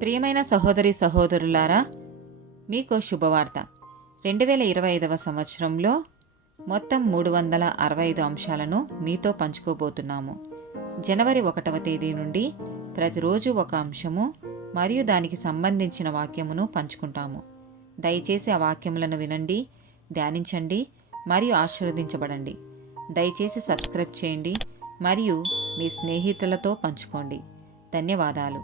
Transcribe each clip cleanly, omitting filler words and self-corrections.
ప్రియమైన సహోదరి సహోదరులారా, మీకు శుభవార్త. 2025 సంవత్సరంలో మొత్తం 365 అంశాలను మీతో పంచుకోబోతున్నాము. జనవరి 1వ తేదీ నుండి ప్రతిరోజు ఒక అంశము మరియు దానికి సంబంధించిన వాక్యమును పంచుకుంటాము. దయచేసి ఆ వాక్యములను వినండి, ధ్యానించండి మరియు ఆశీర్వదించబడండి. దయచేసి సబ్స్క్రైబ్ చేయండి మరియు మీ స్నేహితులతో పంచుకోండి. ధన్యవాదాలు.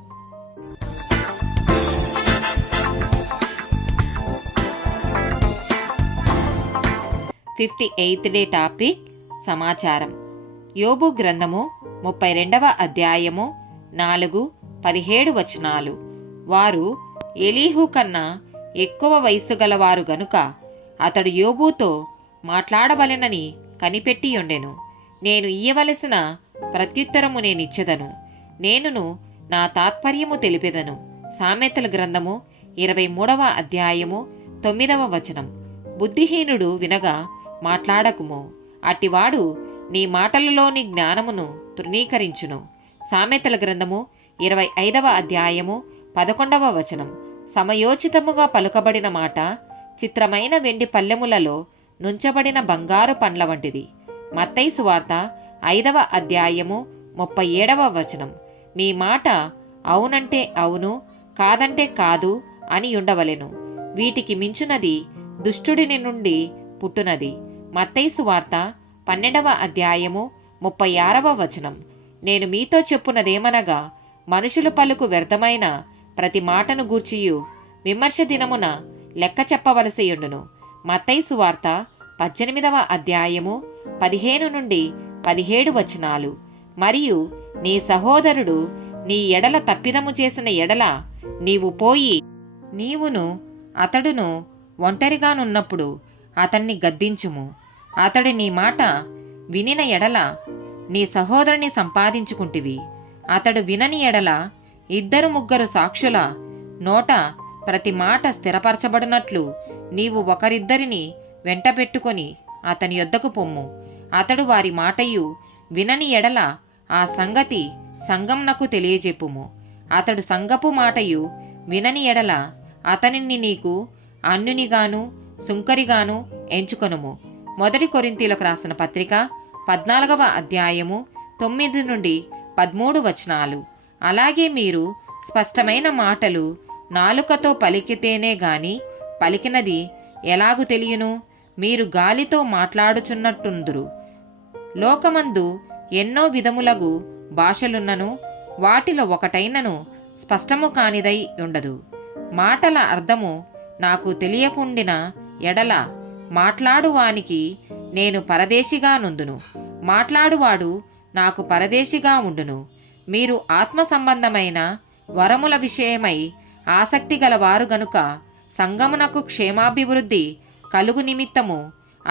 58th డే టాపిక్ సమాచారం. యోబు గ్రంథము 32వ అధ్యాయము 4-17 వచనాలు. వారు ఎలీహు కన్నా ఎక్కువ వయస్సు గలవారు గనుక అతడు యోబుతో మాట్లాడవలెనని కనిపెట్టియుండెను. నేను ఇయ్యవలసిన ప్రత్యుత్తరము నేనిచ్చెదను, నేనును నా తాత్పర్యము తెలిపెదను. సామెతల గ్రంథము 23వ అధ్యాయము 9వ వచనం. బుద్ధిహీనుడు వినగా మాట్లాడకుము, అట్టివాడు నీ మాటలలోని జ్ఞానమును తృణీకరించును. సామెతల గ్రంథము 25వ అధ్యాయము 11వ వచనం. సమయోచితముగా పలుకబడిన మాట చిత్రమైన వెండి పల్లెములలో నుంచబడిన బంగారు పండ్ల వంటిది. మత్తయి సువార్త 5వ అధ్యాయము 37వ వచనం. మీ మాట అవునంటే అవును, కాదంటే కాదు అని ఉండవలెను. వీటికి మించునది దుష్టుడిని నుండి పుట్టునది. మత్తయి సువార్త 12వ అధ్యాయము 36వ వచనం. నేను మీతో చెప్పునదేమనగా, మనుషులు పలుకు వ్యర్థమైన ప్రతి మాటను గూర్చియు విమర్శ దినమున లెక్క చెప్పవలసియుండును. మత్తయి సువార్త 18వ అధ్యాయము 15-17 వచనాలు. మరియు నీ సహోదరుడు నీ ఎడల తప్పిదము చేసిన ఎడల నీవు పోయి నీవును అతడును ఒంటరిగానున్నప్పుడు అతన్ని గద్దించుము. అతడు నీ మాట వినిన ఎడల నీ సహోదరుని సంపాదించుకుంటివి. అతడు వినని ఎడల 2-3 సాక్షుల నోట ప్రతి మాట స్థిరపరచబడినట్లు నీవు ఒకరిద్దరిని వెంటబెట్టుకొని అతని యొద్దకు పొమ్ము. అతడు వారి మాటయు వినని ఎడల ఆ సంగతి సంఘంనకు తెలియజెప్పుము. అతడు సంఘపు మాటయు వినని ఎడల అతనిని నీకు అన్యునిగాను సుంకరిగాను ఎంచుకొనుము. 1 కొరింథీయులకు రాసిన పత్రిక 14వ అధ్యాయము 9-13 వచనాలు. అలాగే మీరు స్పష్టమైన మాటలు నాలుకతో పలికితేనే గాని పలికినది ఎలాగు తెలియను? మీరు గాలితో మాట్లాడుచున్నట్టుందురు. లోకమందు ఎన్నో విధములగు భాషలున్నను, వాటిలో ఒకటైనను స్పష్టము కానిదై ఉండదు. మాటల అర్థము నాకు తెలియకుండిన ఎడల మాట్లాడువానికి నేను పరదేశిగా నుందును, మాట్లాడువాడు నాకు పరదేశిగా ఉండును. మీరు ఆత్మ సంబంధమైన వరముల విషయమై ఆసక్తి గలవారు గనుక సంగమునకు క్షేమాభివృద్ధి కలుగు నిమిత్తము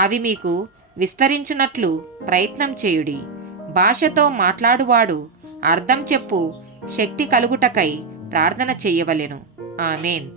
అవి మీకు విస్తరించున్నట్లు ప్రయత్నం చేయుడి. భాషతో మాట్లాడువాడు అర్థం చెప్పు శక్తి కలుగుటకై ప్రార్థన చెయ్యవలెను. ఆమేన్.